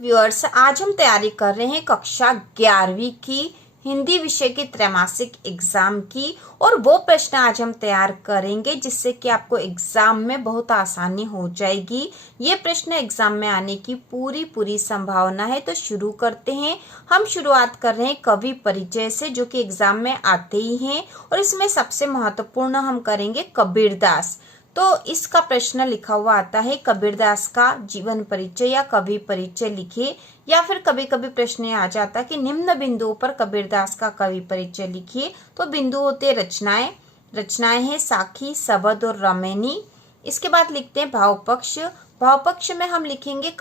Viewers, आज हम तैयारी कर रहे हैं कक्षा 11वीं की हिंदी विषय की त्रैमासिक एग्जाम की। और वो प्रश्न आज हम तैयार करेंगे जिससे कि आपको एग्जाम में बहुत आसानी हो जाएगी। ये प्रश्न एग्जाम में आने की पूरी संभावना है। तो शुरू करते हैं। हम शुरुआत कर रहे हैं कवि परिचय से, जो कि एग्जाम में आते ही हैं। और इसमें सबसे महत्वपूर्ण हम करेंगे कबीरदास। तो इसका प्रश्न लिखा हुआ आता है, कबीरदास का जीवन परिचय या कवि परिचय लिखिए। या फिर कभी कभी प्रश्न आ जाता कि निम्न बिंदुओं पर कबीरदास का कवि परिचय लिखिए। तो बिंदु होते रचनाएं हैं साखी, सबद और रमेनी। इसके बाद लिखते हैं भाव पक्ष। भाव पक्ष में हम लिखेंगे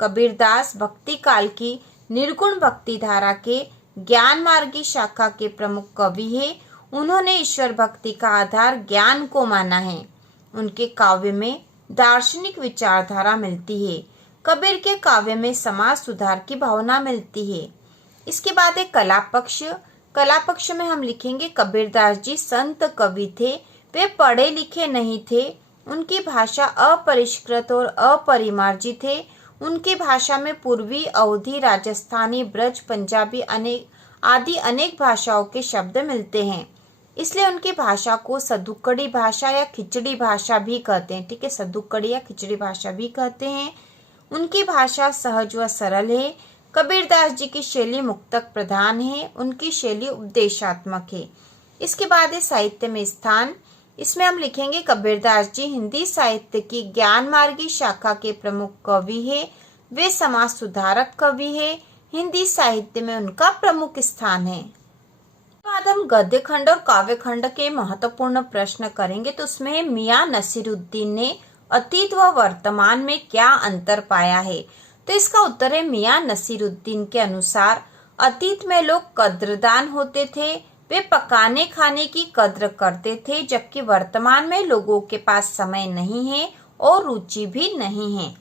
कबीरदास भक्ति काल की निर्गुण भक्ति धारा के ज्ञान मार्गी शाखा के प्रमुख कवि है। उन्होंने ईश्वर भक्ति का आधार ज्ञान को माना है। उनके काव्य में दार्शनिक विचारधारा मिलती है। कबीर के काव्य में समाज सुधार की भावना मिलती है। इसके बाद है कला पक्ष। कला पक्ष में हम लिखेंगे कबीरदास जी संत कवि थे। वे पढ़े लिखे नहीं थे। उनकी भाषा अपरिष्कृत और अपरिमार्जित थे। उनकी भाषा में पूर्वी, अवधी, राजस्थानी, ब्रज, पंजाबी आदि अनेक भाषाओं के शब्द मिलते हैं। इसलिए उनकी भाषा को सदुक्कड़ी भाषा या खिचड़ी भाषा भी कहते हैं। ठीक है, सदुक्कड़ी या खिचड़ी भाषा भी कहते हैं। उनकी भाषा सहज व सरल है। कबीरदास जी की शैली मुक्तक प्रधान है। उनकी शैली उपदेशात्मक है। इसके बाद है साहित्य में स्थान। इसमें हम लिखेंगे कबीरदास जी हिंदी साहित्य की ज्ञान मार्गी शाखा के प्रमुख कवि है। वे समाज सुधारक कवि है। हिंदी साहित्य में उनका प्रमुख स्थान है। बाद हम गद्य खंड और काव्य खंड के महत्वपूर्ण प्रश्न करेंगे। तो उसमें मियां नसीरुद्दीन ने अतीत व वर्तमान में क्या अंतर पाया है। तो इसका उत्तर है मियां नसीरुद्दीन के अनुसार अतीत में लोग कद्रदान होते थे। वे पकाने खाने की कद्र करते थे, जबकि वर्तमान में लोगों के पास समय नहीं है और रुचि भी नहीं है।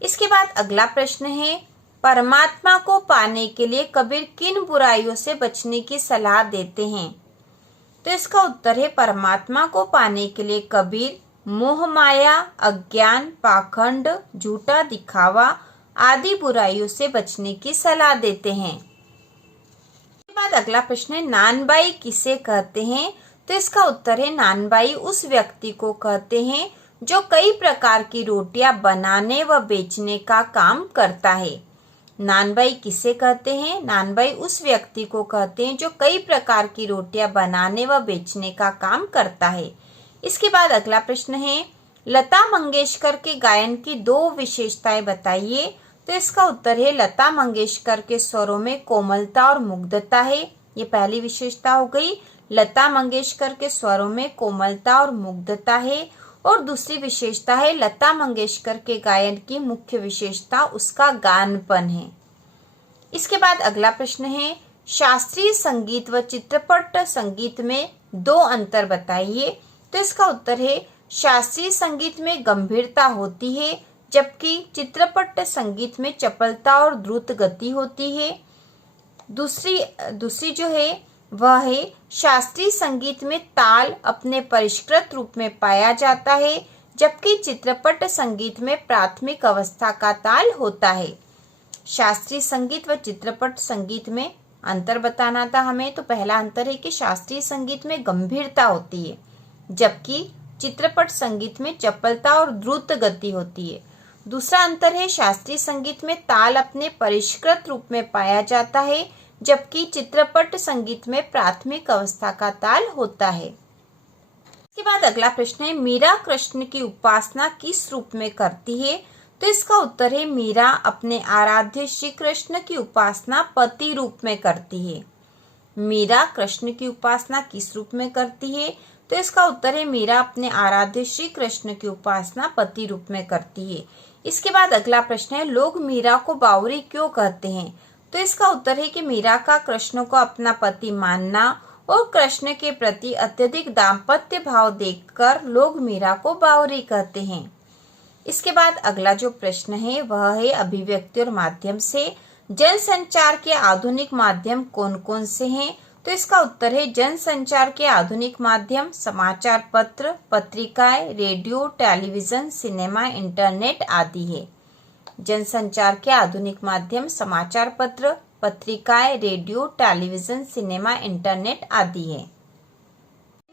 इसके बाद अगला प्रश्न है, परमात्मा को पाने के लिए कबीर किन बुराइयों से बचने की सलाह देते हैं। तो इसका उत्तर है परमात्मा को पाने के लिए कबीर मोह माया, अज्ञान, पाखंड, झूठा दिखावा आदि बुराइयों से बचने की सलाह देते हैं। इसके बाद अगला प्रश्न है, नानबाई किसे कहते हैं। तो इसका उत्तर है नानबाई उस व्यक्ति को कहते हैं जो कई प्रकार की रोटियां बनाने व बेचने का काम करता है। नानबाई किसे कहते हैं। नानबाई उस व्यक्ति को कहते हैं जो कई प्रकार की रोटियां बनाने व बेचने का काम करता है। इसके बाद अगला प्रश्न है, लता मंगेशकर के गायन की दो विशेषताएं बताइए। तो इसका उत्तर है लता मंगेशकर के स्वरों में कोमलता और मुग्धता है। ये पहली विशेषता हो गई। लता मंगेशकर के स्वरों में कोमलता और मुग्धता है। और दूसरी विशेषता है लता मंगेशकर के गायन की मुख्य विशेषता उसका गानपन है। इसके बाद अगला प्रश्न है, शास्त्रीय संगीत व चित्रपट संगीत में दो अंतर बताइए। तो इसका उत्तर है शास्त्रीय संगीत में गंभीरता होती है, जबकि चित्रपट संगीत में चपलता और द्रुत गति होती है। दूसरी जो है वह है शास्त्रीय संगीत में ताल अपने परिष्कृत रूप में पाया जाता है, जबकि चित्रपट संगीत में प्राथमिक अवस्था का ताल होता है। शास्त्रीय संगीत व चित्रपट संगीत में अंतर बताना था हमें। तो पहला अंतर है कि शास्त्रीय संगीत में गंभीरता होती है, जबकि चित्रपट संगीत में चपलता और द्रुत गति होती है। दूसरा अंतर है शास्त्रीय संगीत में ताल अपने परिष्कृत रूप में पाया जाता है, जबकि चित्रपट संगीत में प्राथमिक अवस्था का ताल होता है। इसके बाद अगला प्रश्न है, मीरा कृष्ण की उपासना किस रूप में करती है। तो इसका उत्तर है मीरा अपने आराध्य श्री कृष्ण की उपासना पति रूप में करती है। मीरा कृष्ण की उपासना किस रूप में करती है। तो इसका उत्तर है मीरा अपने आराध्य श्री कृष्ण की उपासना पति रूप में करती है। इसके बाद अगला प्रश्न है, लोग मीरा को बावरी क्यों कहते हैं। तो इसका उत्तर है कि मीरा का कृष्ण को अपना पति मानना और कृष्ण के प्रति अत्यधिक दाम्पत्य भाव देखकर लोग मीरा को बावरी कहते हैं। इसके बाद अगला जो प्रश्न है वह है अभिव्यक्ति और माध्यम से जनसंचार के आधुनिक माध्यम कौन कौन से हैं। तो इसका उत्तर है जनसंचार के आधुनिक माध्यम समाचार पत्र, पत्रिकाएं, रेडियो, टेलीविजन, सिनेमा, इंटरनेट आदि है। जनसंचार के आधुनिक माध्यम समाचार पत्र, पत्रिकाएं, रेडियो, टेलीविजन, सिनेमा, इंटरनेट आदि है।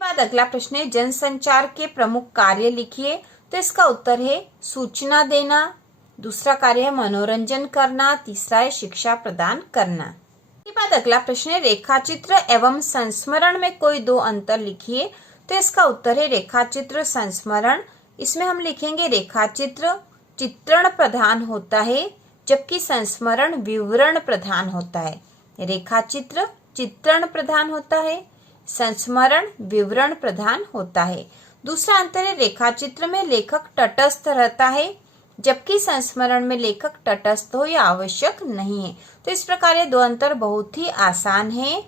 बाद अगला प्रश्न है जनसंचार के प्रमुख कार्य लिखिए। तो इसका उत्तर है सूचना देना, दूसरा कार्य है मनोरंजन करना, तीसरा है शिक्षा प्रदान करना। इसके बाद अगला प्रश्न है रेखाचित्र एवं संस्मरण में कोई दो अंतर लिखिए। तो इसका उत्तर है रेखाचित्र संस्मरण। इसमें हम लिखेंगे रेखाचित्र चित्रण प्रधान होता है, जबकि संस्मरण विवरण प्रधान होता है। रेखाचित्र चित्रण प्रधान होता है, संस्मरण विवरण प्रधान होता है। दूसरा अंतर है रेखाचित्र में लेखक तटस्थ रहता है, जबकि संस्मरण में लेखक तटस्थ हो यह आवश्यक नहीं है। तो इस प्रकार ये दो अंतर बहुत ही आसान है।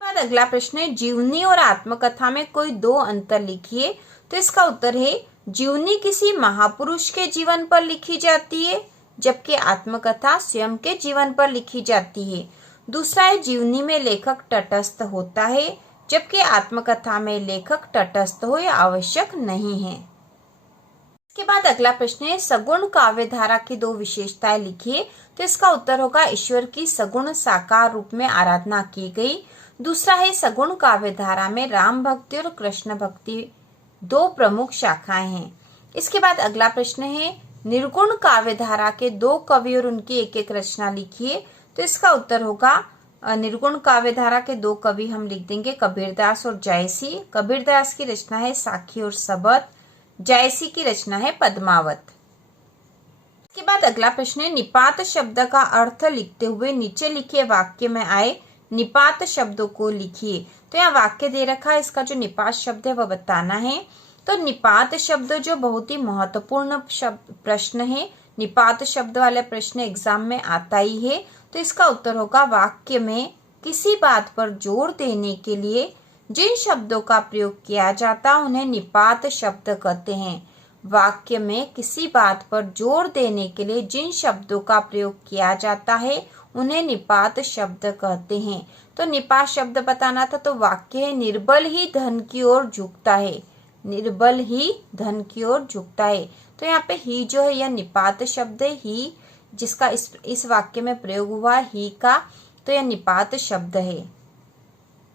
बाद अगला प्रश्न है जीवनी और आत्मकथा में कोई दो अंतर लिखिए। तो इसका उत्तर है जीवनी किसी महापुरुष के जीवन पर लिखी जाती है, जबकि आत्मकथा स्वयं के जीवन पर लिखी जाती है। दूसरा है जीवनी में लेखक तटस्थ होता है, जबकि आत्मकथा में लेखक तटस्थ हो यह आवश्यक नहीं है। इसके बाद अगला प्रश्न है सगुण काव्य धारा की दो विशेषताएं लिखिए। तो इसका उत्तर होगा ईश्वर की सगुण साकार रूप में आराधना की गई। दूसरा है सगुण काव्य धारा में राम भक्ति और कृष्ण भक्ति दो प्रमुख शाखाएं हैं। इसके बाद अगला प्रश्न है निर्गुण काव्य धारा के दो कवि और उनकी एक एक रचना लिखिए। तो इसका उत्तर होगा निर्गुण काव्य धारा के दो कवि हम लिख देंगे कबीरदास और जायसी। कबीरदास की रचना है साखी और सबद, जायसी की रचना है पद्मावत। इसके बाद अगला प्रश्न है निपात शब्द का अर्थ लिखते हुए नीचे लिखे वाक्य में आए निपात शब्दों को लिखिए। तो यहाँ वाक्य दे रखा है, इसका जो निपात शब्द है वह बताना है। तो निपात शब्द जो बहुत ही महत्वपूर्ण प्रश्न है, निपात शब्द वाले प्रश्न एग्जाम में आता ही है। तो इसका उत्तर होगा वाक्य में किसी बात पर जोर देने के लिए जिन शब्दों का प्रयोग किया जाता है उन्हें निपात शब्द कहते हैं। वाक्य में किसी बात पर जोर देने के लिए जिन शब्दों का प्रयोग किया जाता है उन्हें निपात शब्द कहते हैं। तो निपात शब्द बताना था, तो वाक्य है निर्बल ही धन की ओर झुकता है, निर्बल ही धन की ओर झुकता है। तो यहाँ पे ही जो है यह निपात शब्द है, ही जिसका इस वाक्य में प्रयोग हुआ ही का, तो यह निपात शब्द है।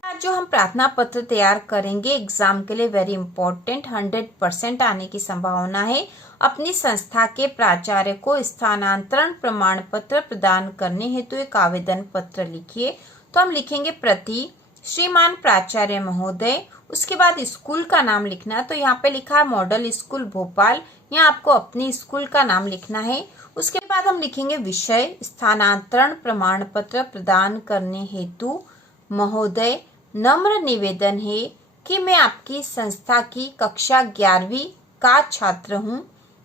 जो हम प्रार्थना पत्र तैयार करेंगे एग्जाम के लिए वेरी इंपॉर्टेंट, 100% आने की संभावना है। अपनी संस्था के प्राचार्य को स्थानांतरण प्रमाण पत्र प्रदान करने हेतु एक आवेदन पत्र लिखिए। तो हम लिखेंगे प्रति श्रीमान प्राचार्य महोदय, उसके बाद स्कूल का नाम लिखना। तो यहाँ पे लिखा है मॉडल स्कूल भोपाल, यहाँ आपको अपनी स्कूल का नाम लिखना है। उसके बाद हम लिखेंगे विषय स्थानांतरण प्रमाण पत्र प्रदान करने हेतु महोदय नम्र निवेदन है कि मैं आपकी संस्था की कक्षा 11वीं का छात्र हूँ।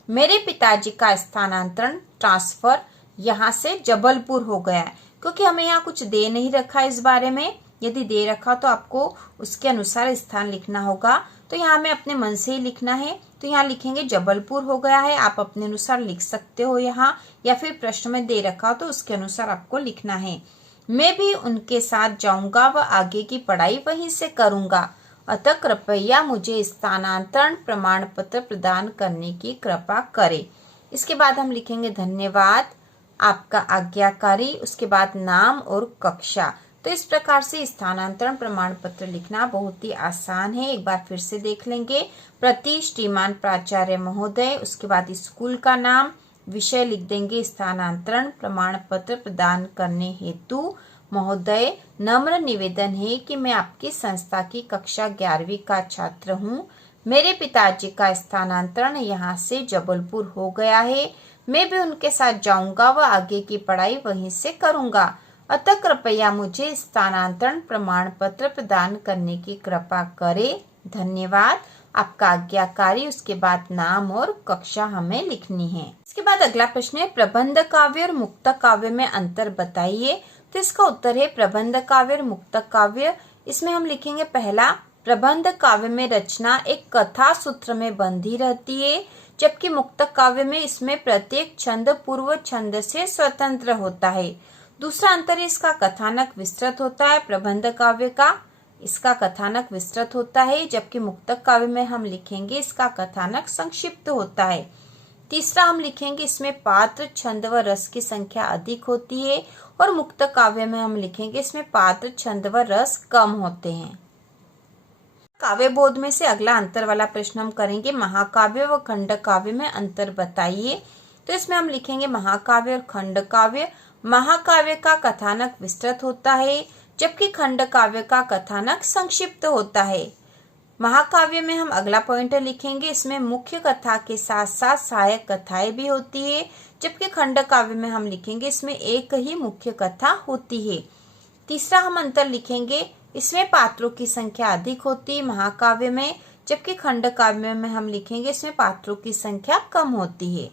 मेरे पिताजी का स्थानांतरण ट्रांसफर यहाँ से जबलपुर हो गया है। क्योंकि हमें यहाँ कुछ दे नहीं रखा इस बारे में, यदि दे रखा तो आपको उसके अनुसार स्थान लिखना होगा। तो यहाँ हमें अपने मन से ही लिखना है। तो यहाँ लिखेंगे जबलपुर हो गया है, आप अपने अनुसार लिख सकते हो यहाँ, या फिर प्रश्न में दे रखा हो तो उसके अनुसार आपको लिखना है। मैं भी उनके साथ जाऊंगा व आगे की पढ़ाई वहीं से करूंगा, अतः कृपया मुझे स्थानांतरण प्रमाण पत्र प्रदान करने की कृपा करें। इसके बाद हम लिखेंगे धन्यवाद, आपका आज्ञाकारी, उसके बाद नाम और कक्षा। तो इस प्रकार से स्थानांतरण प्रमाण पत्र लिखना बहुत ही आसान है। एक बार फिर से देख लेंगे। प्रति श्रीमान प्राचार्य महोदय, उसके बाद स्कूल का नाम, विषय लिख देंगे स्थानांतरण प्रमाण पत्र प्रदान करने हेतु महोदय नम्र निवेदन है कि मैं आपकी संस्था की कक्षा 11वीं का छात्र हूँ। मेरे पिताजी का स्थानांतरण यहाँ से जबलपुर हो गया है। मैं भी उनके साथ जाऊंगा व आगे की पढ़ाई वहीं से करूंगा, अतः कृपया मुझे स्थानांतरण प्रमाण पत्र प्रदान करने की कृपा करें। धन्यवाद, आपका आज्ञाकारी, उसके बाद नाम और कक्षा हमें लिखनी है। इसके बाद अगला प्रश्न है प्रबंध काव्य और मुक्तक काव्य में अंतर बताइए। तो इसका उत्तर है प्रबंध काव्य और मुक्तक काव्य। इसमें हम लिखेंगे पहला, प्रबंध काव्य में रचना एक कथा सूत्र में बंधी रहती है, जबकि मुक्तक काव्य में इसमें प्रत्येक छंद पूर्व छंद से स्वतंत्र होता है। दूसरा अंतर है इसका कथानक विस्तृत होता है, प्रबंध काव्य का इसका कथानक विस्तृत होता है, जबकि मुक्तक काव्य में हम लिखेंगे इसका कथानक संक्षिप्त होता है। तीसरा हम लिखेंगे इसमें पात्र, छंद व रस की संख्या अधिक होती है। और मुक्त काव्य में हम लिखेंगे इसमें पात्र, छंद व रस कम होते हैं। काव्य बोध में से अगला अंतर वाला प्रश्न हम करेंगे, महाकाव्य व खंड काव्य में अंतर बताइए। तो इसमें हम लिखेंगे महाकाव्य और खंड काव्य। महाकाव्य का कथानक विस्तृत होता है, जबकि खंड काव्य का कथानक संक्षिप्त होता है। महाकाव्य में हम अगला पॉइंट लिखेंगे, इसमें मुख्य कथा के साथ साथ सहायक कथाएं भी होती है, जबकि खंड काव्य में हम लिखेंगे इसमें एक ही मुख्य कथा होती है। तीसरा हम अंतर लिखेंगे, इसमें पात्रों की संख्या अधिक होती है महाकाव्य में, जबकि खंड काव्य में हम लिखेंगे इसमें पात्रों की संख्या कम होती है।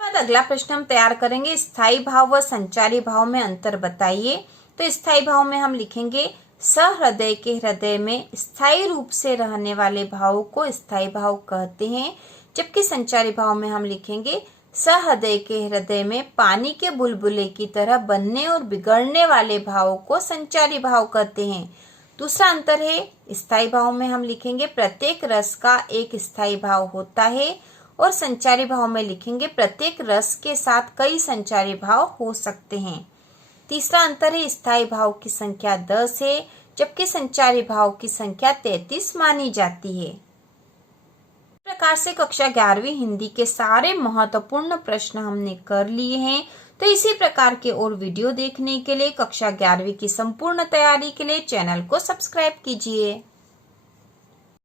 बाद अगला प्रश्न हम तैयार करेंगे, स्थायी भाव व संचारी भाव में अंतर बताइए। तो स्थायी भाव में हम लिखेंगे सहृदय के हृदय में स्थायी रूप से रहने वाले भाव को स्थायी भाव कहते हैं, जबकि संचारी भाव में हम लिखेंगे सहृदय के हृदय में पानी के बुलबुले की तरह बनने और बिगड़ने वाले भाव को संचारी भाव कहते हैं। दूसरा अंतर है, स्थायी भाव में हम लिखेंगे प्रत्येक रस का एक स्थायी भाव होता है, और संचारी भाव में लिखेंगे प्रत्येक रस के साथ कई संचारी भाव हो सकते हैं। तीसरा अंतर है, स्थायी भाव की संख्या 10 है, जबकि संचारी भाव की संख्या 33 मानी जाती है। इस प्रकार से कक्षा 11वीं हिंदी के सारे महत्वपूर्ण प्रश्न हमने कर लिए हैं। तो इसी प्रकार के और वीडियो देखने के लिए, कक्षा 11वीं की संपूर्ण तैयारी के लिए चैनल को सब्सक्राइब कीजिए।